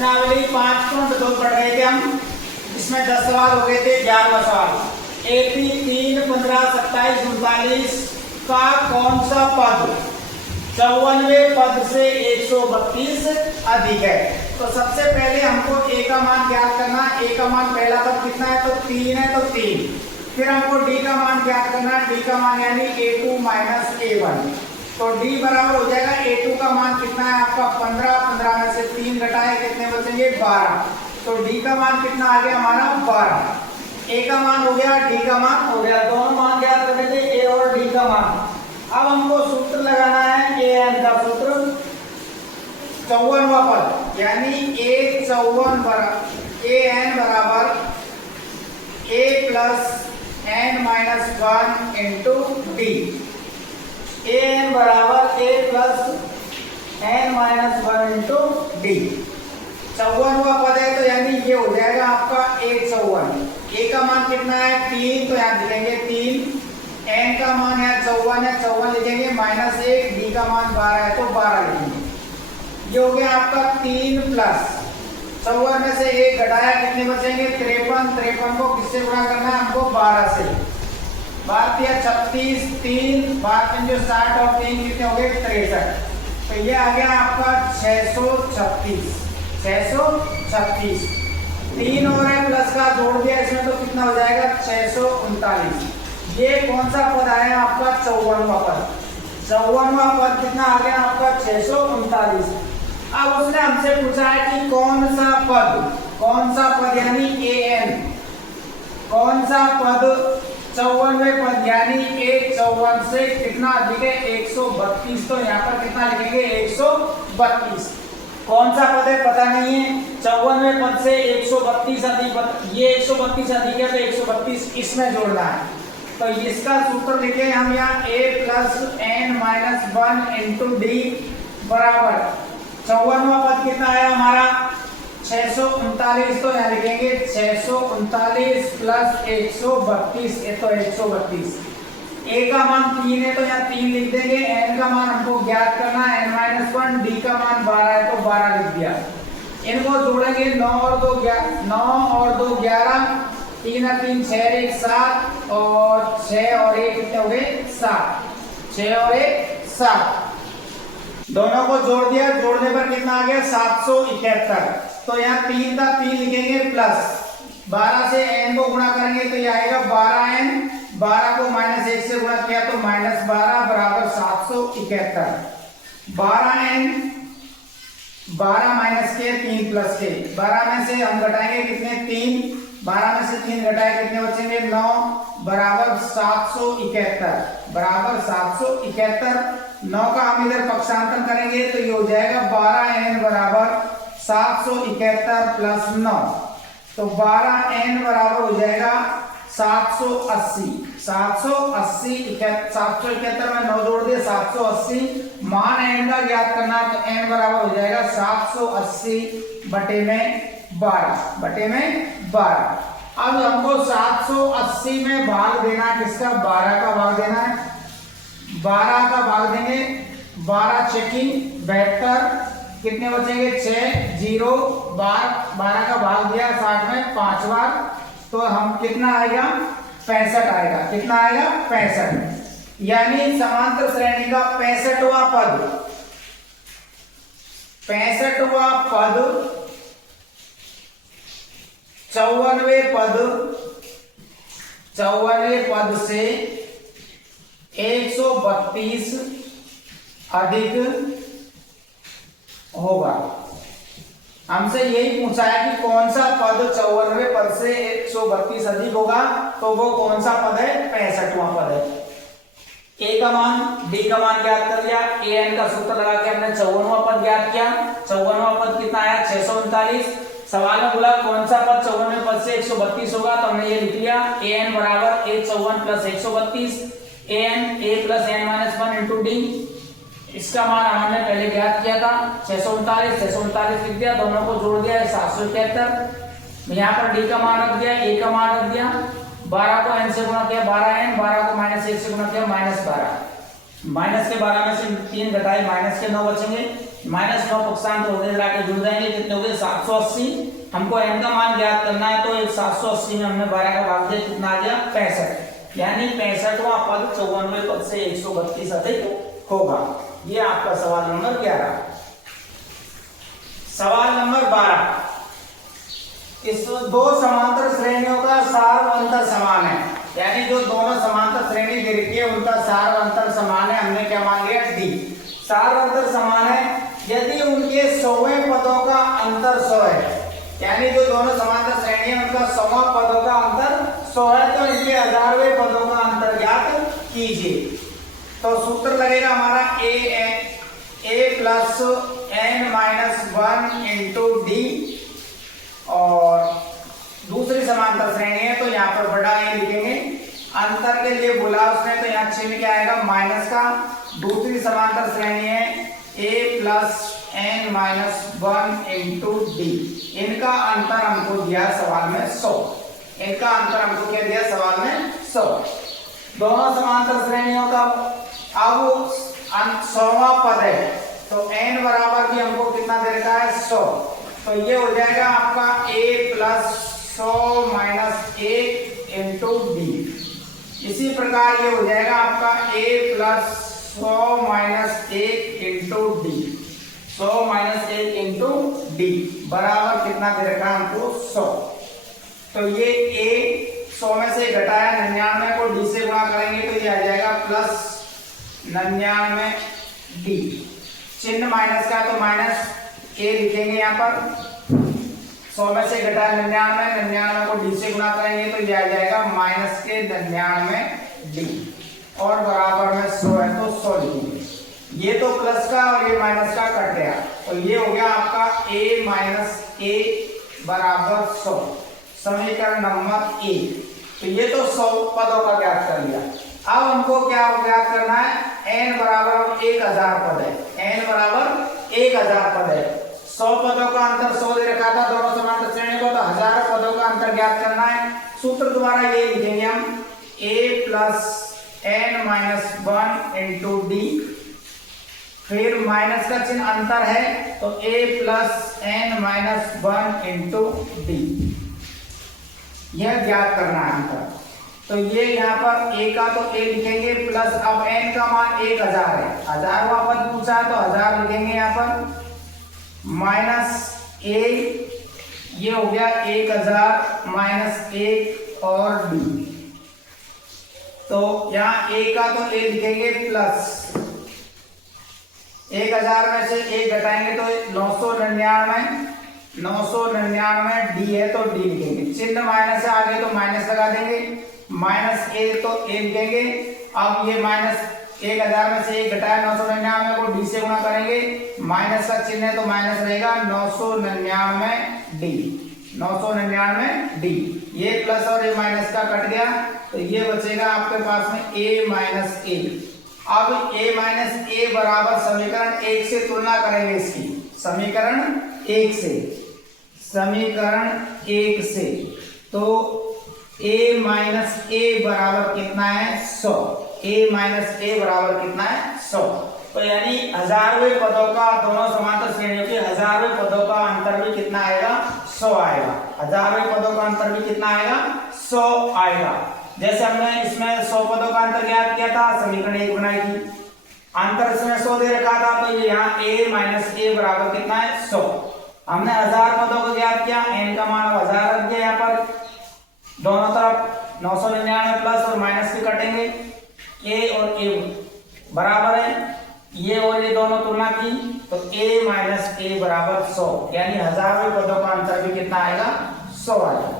प्रश्नावली 5.2 पढ़ रहे थे हम। इसमें 10 सवाल हो गए थे। 11वां सवाल एपी 3, 15, 27, 39 का कौन सा पद 54वें पद से 132 अधिक है। तो सबसे पहले हमको ए का मान ज्ञात करना। ए का मान पहला पद कितना है तो 3 है, तो 3। फिर हमको डी का मान ज्ञात करना। डी का मान यानी a2 माइनस a1। तो डी बराबर हो जाएगा a2 का मान कितना है आपका 15। 15 में से 3 घटाए कितने बचेंगे 12। तो डी का मान कितना आ गया हमारा 12। ए का मान हो गया, डी का मान हो गया। दोनों मान ज्ञात करने थे ए और डी का मान। अब हमको सूत्र लगाना है ए एन का सूत्र। 54वां पद यानी ए एन बराबर a plus n minus 1 into d. A n बराबर a plus n minus 1 into d. 54वां पद है तो यानी ये हो जाएगा आपका 154। ए का मान कितना है 3, तो यहाँ लिखेंगे 3। एन का मान है 54 है, 54 लिखेंगे माइनस 1। डी का मान 12 है तो 12 लिखेंगे। ये हो गया आपका 3 प्लस 54 में से 1 घटाया कितने बचेंगे 53। 53 को किससे गुणा करना है हमको 12 से। 12 36, 3 12 जो 60 और 3 कितने हो गए 63। तो ये आ गया आपका 636। 636 3 और है प्लस का जोड़ दिया इसमें तो कितना हो जाएगा 639। ये कौन सा पद आया आपका 54वां पद। 54वां पद कितना आ गया आपका 639। अब उसने हमसे पूछा है कि कौन सा पद यानी ए एन, कौन सा पद 54वें पद यानी 154 से कितना अधिक है 132। तो यहाँ पर कितना लिखेंगे 132। कौन सा पद है पता नहीं है। 54वें पद से 132 अधिक, ये 132 अधिक है तो 132 इसमें जोड़ना है। तो इसका सूत्र लिखे हम यहाँ a plus n minus 1 into d बराबर 54वां पद कितना आया हमारा 639। तो यहाँ लिखेंगे 639 प्लस 132, ये तो 132। ए का मान 3 है तो यहाँ 3 लिख देंगे। एन का मान हमको ज्ञात करना है n माइनस 1। डी का मान 12 है तो 12 लिख दिया। इनको जोड़ेंगे 9 और 2 11, 3 और 3 6 1 7 और 6 और 1 कितने हो गए 7। 6 और 1 7। दोनों को जोड़ दिया, जोड़ने पर कितना आ गया 771। तो यहाँ 3 का 3 लिखेंगे प्लस 12 से n को गुणा करेंगे तो ये आएगा 12n। 12 को माइनस 1 से गुणा किया तो माइनस 12 बराबर 771। 12n 12 माइनस के 3 प्लस के 12 में से हम घटाएंगे कितने 3। 12 में से 3 घटाए कितने बचेंगे 9 बराबर 771। बराबर 771। 9 का हम इधर पक्षांतर करेंगे तो ये हो जाएगा 12n बराबर 771 प्लस 9। तो 12n बराबर हो जाएगा 780। 771 में 9 जोड़ दिए 780। मान n का ज्ञात करना तो n बराबर हो जाएगा 780 बटे में 12। अब हमको 780 में भाग देना है किसका 12 का भाग देना है। 12 का भाग देंगे 12 चेकिंग 72 कितने बचेंगे 6 0 12 का भाग दिया 60 में 5 बार तो हम कितना आएगा 65 आएगा। कितना आएगा 65। यानी समांतर श्रेणी का 65वां पद 54वें पद से 132 अधिक होगा। हमसे यही पूछा है कि कौन सा पद 54वें पद से 132 अधिक होगा। तो वो कौन सा पद है 65वां पद है। ए का मान डी का मान ज्ञात कर लिया। ए एन का सूत्र लगा के हमने 54वां पद ज्ञात किया। 54वां पद कितना आया 639। सवाल में बोला कौन सा पद 54वें पद से 132 होगा तो हमने ये लिख लिया ए एन बराबर 154 plus 132। A n a plus n minus 1 into d. इसका मान हमने पहले ज्ञात किया था 639 लिख दिया। दोनों को जोड़ दिया 771। यहाँ पर डी का मान रख दिया, ए का मान रख दिया। 12 को n से गुणा किया 12n, 12 को माइनस 1 से गुणा किया माइनस 12। माइनस के 12 में से 3 घटाए माइनस के 9 बचेंगे, माइनस 9 पक्षांत होने जाके जुड़ जाएंगे, कितने हो गए 780। हमको n का मान ज्ञात करना है तो 780 में हमने 12 का भाग दिया, कितना आ गया 65, यानी 65वां पद 94वें पद से 132 अधिक होगा। ये आपका सवाल नंबर 11। सवाल नंबर 12, इस दो समांतर श्रेणियों का सार व अंतर समान है, यानी जो दोनों समांतर श्रेणी दे रखी है उनका सार व अंतर समान है। हमने क्या मान लिया डी। सार व अंतर समान है यदि उनके 100वें पदों का अंतर 100 है, यानी जो दोनों समांतर श्रेणी है उनका 100वां पदों का अंतर 100 है, तो इनके 1000वें पदों का अंतर ज्ञात कीजिए। तो सूत्र लगेगा हमारा a plus n minus 1 into D, और दूसरी समांतर श्रेणी है तो यहाँ पर बड़ा ए लिखेंगे, अंतर के लिए बोला उसने तो यहाँ चिन्ह क्या आएगा माइनस का। दूसरी समांतर श्रेणी है a plus n minus 1 into D, इनका अंतर हमको दिया सवाल में 100, इनका अंतर हमको क्या दिया सवाल में 100। दोनों समांतर श्रेणियों का अब 100वां पद है तो n बराबर भी हमको कितना दे रखा है 100, तो ये हो जाएगा आपका a plus 100 minus 1 into D. इसी प्रकार ये हो जाएगा आपका a plus 100 minus 1 into D, 100 minus 1 into d बराबर कितना दे रखा है हमको 100। तो ये a 100 में से घटाया 99 को d से गुणा करेंगे तो ये आ जाएगा प्लस 99 डी, चिन्ह माइनस का तो माइनस a लिखेंगे यहाँ पर, 100 में से घटाया 99 को d से गुणा करेंगे तो ये आ जाएगा माइनस के 99 डी, और बराबर में 100 है तो 100 लिखेंगे। ये तो प्लस का और ये माइनस का कट गया, तो ये हो गया आपका a माइनस a बराबर 100, समीकरण नंबर 1। तो ये तो 100 पदों का ज्ञात कर लिया। अब हमको क्या ज्ञात करना है, n बराबर 1000 पद है, n बराबर 1000 पद है। 100 पदों का अंतर 100 दे रखा था दोनों समांतर श्रेणी को, तो 1000 पदों का अंतर ज्ञात करना है। सूत्र द्वारा ये लिखेंगे हम a plus n minus 1 into D, फिर माइनस का चिन्ह अंतर है तो a plus n minus 1 into D, यह ज्ञात करना है अंतर। तो ये यहाँ पर a का तो a लिखेंगे प्लस, अब n का मान 1000 है, 1000वां पद पूछा है तो 1000 लिखेंगे यहाँ पर, माइनस a, ये हो गया 1000 माइनस 1 और d, तो यहाँ a का तो a लिखेंगे प्लस, 1000 में से 1 घटाएंगे तो 999, 999 डी है तो डी लिखेंगे, चिन्ह माइनस से आगे तो माइनस लगा देंगे, माइनस a तो a लिखेंगे। अब ये माइनस 1000 में से 1 घटाया 999 को d से गुणा करेंगे, माइनस का चिन्ह है तो माइनस रहेगा 999 डी, 999 डी, ये प्लस और ये माइनस का कट गया तो ये बचेगा आपके पास में a माइनस a। अब a माइनस a बराबर समीकरण 1 से तुलना करेंगे इसकी, समीकरण 1 से, समीकरण 1 से, तो a माइनस a बराबर कितना है 100, a माइनस a बराबर कितना है 100, तो यानी 1000वें पदों का, दोनों समांतर श्रेणियों के 1000वें पदों का अंतर भी कितना आएगा 100 आएगा, 1000वें पदों का अंतर भी कितना आएगा 100 आएगा। जैसे हमने इसमें 100 पदों का अंतर ज्ञात किया था, समीकरण 1 बनाई थी, अंतर इसमें 100 दे रखा था तो ये यहाँ a माइनस a बराबर कितना है 100। हमने 1000 पदों को ज्ञात किया, n का मान 1000 रख दिया, यहाँ पर दोनों तरफ 999 प्लस और माइनस भी कटेंगे, a और a बराबर है, ये और ये दोनों तुलना की तो a माइनस a बराबर 100, यानी 1000वें पदों का अंतर भी कितना आएगा 100 आएगा।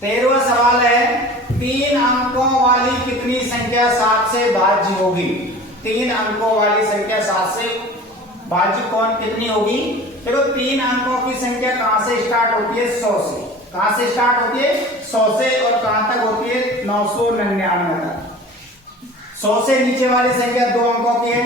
13वां सवाल है, 3 अंकों वाली कितनी संख्या 7 से भाज्य होगी। 3 अंकों वाली संख्या 7 से भाज्य कौन कितनी होगी। देखो 3 अंकों की संख्या कहां से स्टार्ट होती है 100 से, कहां से स्टार्ट होती है 100 से, और कहां तक होती है 999 तक। 100 से नीचे वाली संख्या 2 अंकों की है,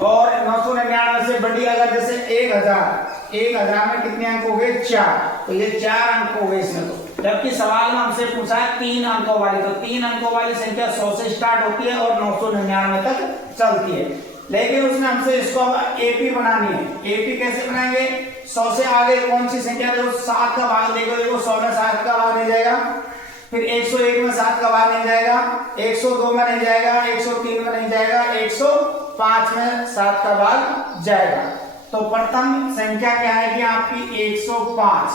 और 999 से बड़ी अगर जैसे 1000 में कितने अंक हो गए 4, तो ये 4 अंक हो गए इसमें। तो जबकि सवाल में हमसे पूछा है 3 अंकों वाली, तो 3 अंकों वाली संख्या 100 से स्टार्ट होती है और 999 तक चलती है। लेकिन उसने हमसे इसको एपी बनानी है। एपी कैसे बनाएंगे? 100 से आगे कौन सी संख्या? देखो 7 का भाग देखो, 100 में 7 का भाग नहीं जाएगा, फिर 101 में 7 का भाग नहीं जाएगा, 102 में नहीं जाएगा, 103 में नहीं जाएगा, 105 में 7 का भाग जाएगा। तो प्रथम संख्या क्या आएगी आपकी? 105।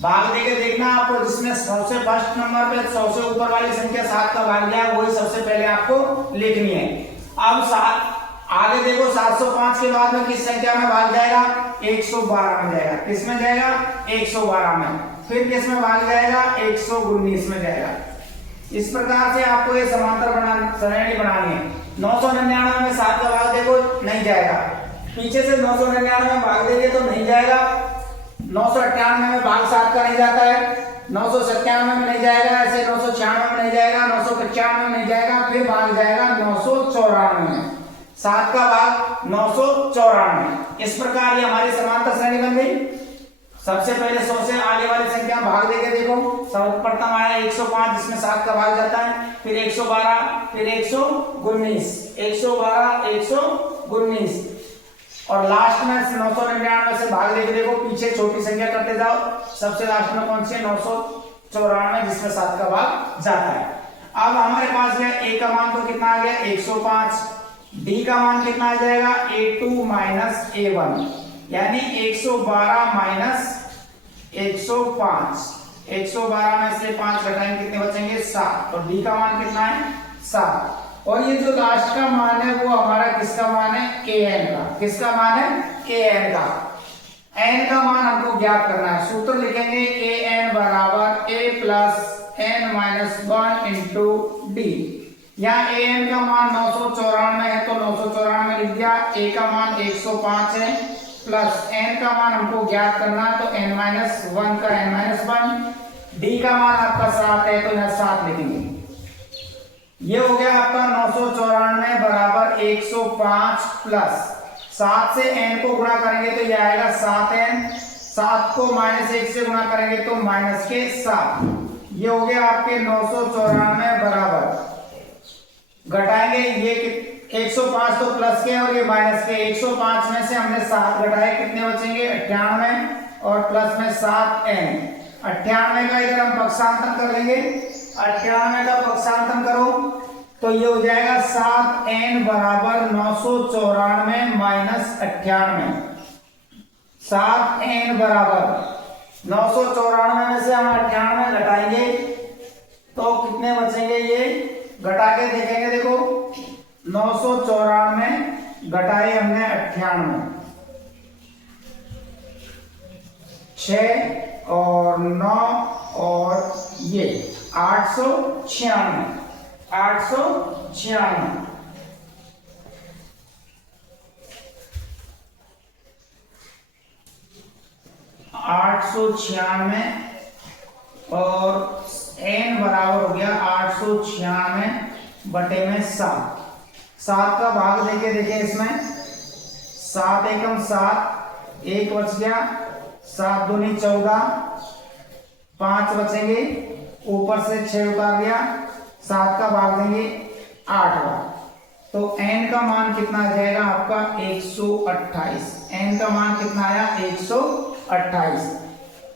भाग देके देखना आपको, जिसमें सबसे फर्स्ट नंबर पे 100 से ऊपर वाली संख्या 7 का भाग गया, वही सबसे पहले आपको लिखनी है। अब 7 आगे देखो, 705 के बाद में किस संख्या में भाग जाएगा? 112 में जाएगा। किस में जाएगा? 112 में। फिर किस में भाग जाएगा? 119 में जाएगा। इस प्रकार से आपको ये समांतर श्रेणी बनानी है। 999 में 7 का भाग देखो, नहीं जाएगा। पीछे से 999 में भाग देंगे तो नहीं जाएगा। 998 में भाग 7 का नहीं जाता है, 997 में नहीं जाएगा, ऐसे 996 में नहीं जाएगा, 995 में नहीं जाएगा, फिर भाग जाएगा 994 में। 7 का भाग 994। इस प्रकार ये हमारी समांतर श्रेणी बन गई। सबसे पहले 100 से आगे वाली संख्या भाग देके देखो। सर्वप्रथम आया 105, जिसमें 7 का भाग जाता है, फिर 112, फिर 119, 112, 119 और लास्ट में 999 से भाग लेके देखो, पीछे छोटी संख्या करते जाओ। सबसे लास्ट में कौन सी है? 994, जिसमें 7 का भाग जाता है। अब हमारे पास है ए का मान तो कितना आ गया? 105। डी का मान कितना आ जाएगा? A2 माइनस A1, यानी 112 माइनस 105। 112 में से 5 घटाएंगे, कितने बचेंगे? 7। और डी का मान कितना है? 7। और ये जो लास्ट का मान है वो हमारा किसका मान है? kn का। किसका मान है? kn का। n का मान हमको ज्ञात करना है। सूत्र लिखेंगे kn बराबर a plus n minus 1 into D. यहाँ an का मान 994 है तो 994 लिख दिया। a का मान 105 है प्लस n का मान हमको ज्ञात करना है, तो n माइनस 1 का n माइनस 1। डी का मान आपका 7 है तो यहाँ 7 लिखेंगे। ये हो गया आपका 994 बराबर 105 प्लस 7 से n को गुणा करेंगे तो ये आएगा 7n। 7 को -1 से गुणा करेंगे तो माइनस के 7। ये हो गया आपके 994 बराबर, घटाएंगे ये 105 तो प्लस के और ये माइनस के। 105 में से हमने 7 घटाए, कितने बचेंगे? 98 और प्लस में 7n। 98 का इधर हम पक्षांतर कर लेंगे। 98 का पक्षांतर करो तो ये हो जाएगा 7n बराबर 994 माइनस 98। 7n बराबर 994 में से हम 98 घटाएंगे तो कितने बचेंगे? ये घटा के देखेंगे, देखो 994 घटाए हमने 98, 6 और 9 और ये 896। 896 और n बराबर हो गया 896 बटे में 7। 7 का भाग देके देखिए, इसमें 7 एकम 7, 1 बच गया, 7 दूनी 14, 5 बचेंगे, ऊपर से 6 उतार दिया, 7 का भाग देंगे 8 बार, तो n का मान कितना आ जाएगा आपका? 128। n का मान कितना आया? 128।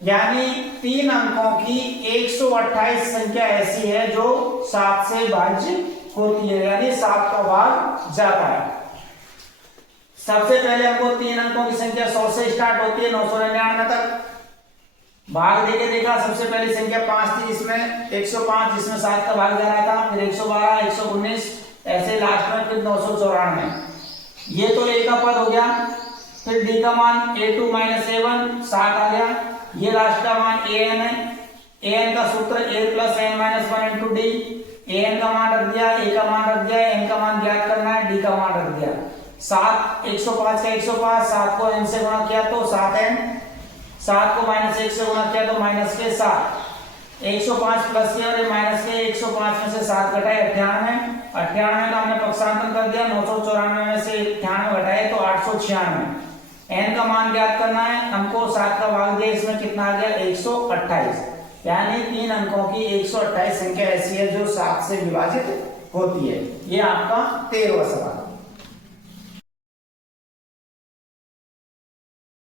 यानी 3 अंकों की 128 संख्या ऐसी है जो 7 से भाज्य होती है, यानी 7 का भाग जाता है। सबसे पहले हमको 3 अंकों की संख्या 100 से स्टार्ट होती है 999 तक। भाग देके देखा, सबसे पहली संख्या 5 थी, जिसमें 105, जिसमें 7 का भाग जा रहा था, फिर 112, 119, ऐसे लास्ट में फिर 994। ये तो a का पद हो गया। फिर d का मान a2 माइनस a1 7 आ गया। ये लास्ट का मान an है। an का सूत्र a plus n minus 1 into D. an का मान रख दिया, a का मान रख दिया, n का मान ज्ञात करना है, d का मान रख दिया। 7 105 का 105, 7 को n से गुणा किया तो 7n, 7 को -1 से गुणा किया तो माइनस के 7। 105 प्लस किया और माइनस के 105 में से 7 घटाए 98। 98 का हमने पक्षांतर कर दिया, 994 में से 98 घटाए तो 896। n का मान ज्ञात करना है हमको, 7 का भाग दिया, इसमें कितना आ गया? 128। यानी 3 अंकों की 128 संख्या ऐसी है जो 7 से विभाजित होती है। ये आपका 13वां सवाल।